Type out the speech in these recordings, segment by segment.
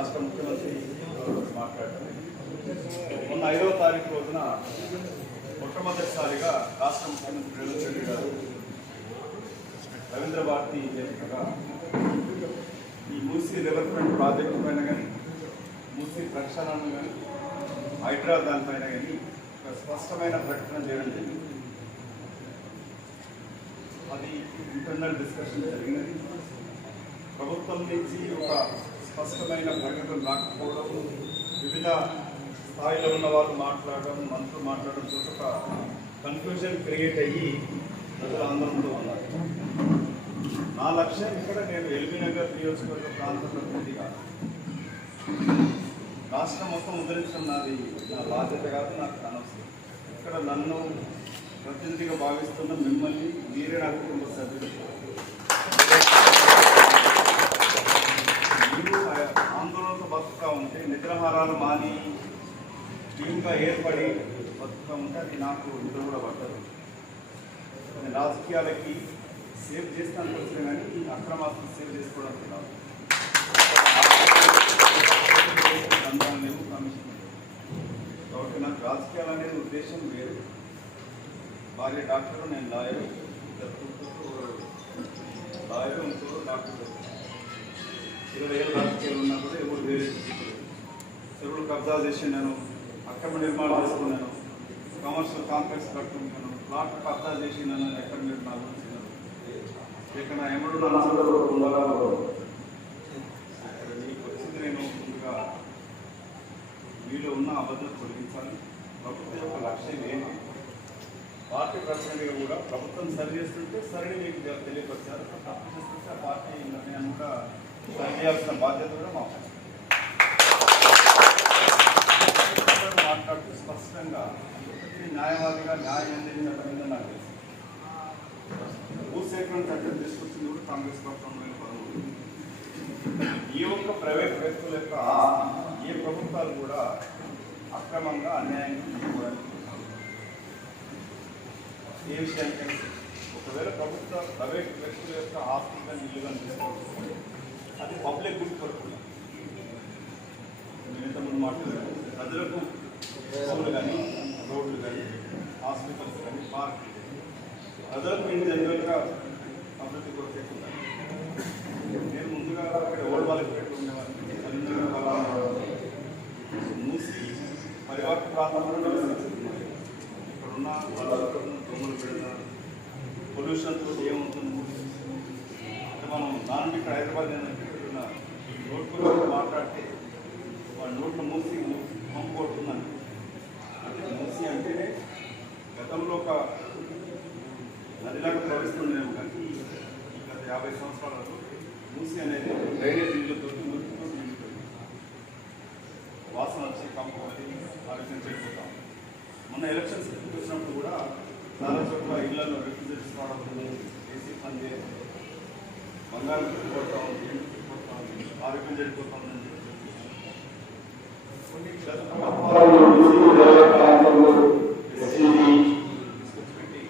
రాష్ట్ర ముఖ్యమంత్రి మాట్లాడారు మొన్న ఐదవ తారీఖు రోజున మొట్టమొదటిసారిగా రాష్ట్ర ముఖ్యమంత్రి రేవంత్ రెడ్డి గారు రవీంద్ర భారతి వేదికగా ఈ మూసీ డెవలప్మెంట్ ప్రాజెక్టు పైన కానీ మూసీ ప్రక్షాళన కానీ హైదరాబాద్ దానిపైన కానీ ఒక స్పష్టమైన ప్రకటన చేయడం జరిగింది. అది ఇంటర్నల్ డిస్కషన్ జరిగినది. ప్రభుత్వం నుంచి ఒక స్పష్టమైన ప్రకటన రాకపోవడం వివిధ స్థాయిలో ఉన్న వాళ్ళు మాట్లాడడం మంత్రులు మాట్లాడడం తోటి ఒక కన్ఫ్యూజన్ క్రియేట్ అయ్యి ప్రజలు ఆందోళనలో ఉన్నారు. నా లక్ష్యం ఇక్కడ నేను ఎల్బీ నగర్ నియోజకవర్గ ప్రాంతంలో ఉంది కాదు. రాష్ట్రం మొత్తం ఉద్ధరించడం నాది నా బాధ్యత కాదు నాకు అనవసరం. ఇక్కడ నన్ను ప్రతినిధిగా భావిస్తున్న మిమ్మల్ని మీరే నా కుటుంబ సభ్యులు. ఆందోళనలు ఆందోళనతో బతుకుతా ఉంటే నిద్రహారాలు మాని టీమ్గా ఏర్పడి బతుకుతా ఉంటే అది నాకు నిద్ర కూడా పట్టదు. రాజకీయాలకి సేవ్ చేస్తాను వచ్చినా కానీ ఈ అక్రమాస్తులు సేవ్ చేసుకోవడానికి రాదు. లేవు కమిషన్ కాబట్టి నాకు రాజకీయాలు అనేది ఉద్దేశం వేరు. భార్య డాక్టర్ నేను లాయర్. ఇద్దరు లాయర్ ఇంకో డాక్టర్. ఇరవై ఏళ్ళు రాజకీయాలు ఉన్నా కూడా ఎవరు వేరే చెరువులు కబ్జా చేసి నేను అక్రమ నిర్మాణం చేసుకున్నాను. కమర్షియల్ కాంప్లెక్స్ కట్టుకున్నాను. ప్లాట్ కబ్జా చేసి నన్ను ఎక్కడ మీరు నాకు వచ్చినారు ఇక నా ఎమ్మడు నన్ను ఉండాలా ఇక్కడ మీకు వచ్చింది నేను ముందుగా మీలో ఉన్న అబద్ధం తొలగించాలి. ప్రభుత్వం యొక్క లక్ష్యం ఏంటి పార్టీ ప్రతినిధిగా కూడా ప్రభుత్వం సరి చేస్తుంటే సరిని మీకు తెలియపరిచారు. తప్పు చేస్తుంటే ఆ పార్టీ నిర్ణయం కూడా పనిచేయాల్సిన బాధ్యత కూడా మాకు మాట్లాడుతూ స్పష్టంగా న్యాయవాదిగా న్యాయం అందించడం నాకు తెలుసు. భూసేకరణ చట్టం తీసుకొచ్చింది కూడా కాంగ్రెస్ ప్రభుత్వం ఈ ఒక్క ప్రైవేట్ వ్యక్తుల యొక్క ఏ ప్రభుత్వాలు కూడా అక్రమంగా అన్యాయంగా ఏ విషయానికి ఒకవేళ ప్రభుత్వ ప్రైవేట్ వ్యక్తుల యొక్క ఆస్తి నిలువని ఇల్లు తీసుకోవాలి అది పబ్లిక్ గుడ్ కొరకు నేను ఇంతకుముందు మాట్లాడాను. ప్రజలకు స్కూళ్ళు కానీ రోడ్లు కానీ హాస్పిటల్స్ కానీ పార్క్ ప్రజలకు ఇంటి జనరల్గా అభివృద్ధి కొరకు ఎక్కువ నేను ముందుగా అక్కడ ఓల్డ్ వాళ్ళకి పెట్టుకునేవాడిని మూసి పరివార ప్రాంతంలో ఇక్కడున్న ఇక్కడ ఉన్న దొంగలు పెడతారు పొల్యూషన్తో ఏముంటుంది అంటే మనం దాని ఇక్కడ హైదరాబాద్ ఏంటంటే నోట్లో మాట్లాడితే వాళ్ళ నోట్లో మూసి పంపు కొడుతుందని అంటే మూసి అంటేనే గతంలో ఒక నదిలాగా ప్రవహిస్తుండేమో కానీ గత యాభై సంవత్సరాలలో మూసి అనేది డ్రైనేజ్ నీళ్ళతో మురికితో నిండుతుంది వాసన వచ్చి కంపు ఆలోచన ఆరోగ్యం మొన్న ఎలక్షన్స్ వచ్చినప్పుడు కూడా చాలా చోట్ల ఇళ్ళలో రిప్రజెంట్స్ రావడం ఏసీ పని చేయదు బంగారం కొడతా ఉంది ఎండు కొడతా ఉంది ఆరోగ్యం కొన్ని గత పెట్టి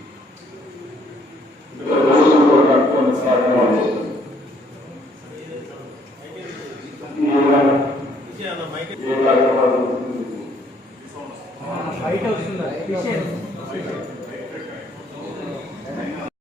బయట వస్తుందా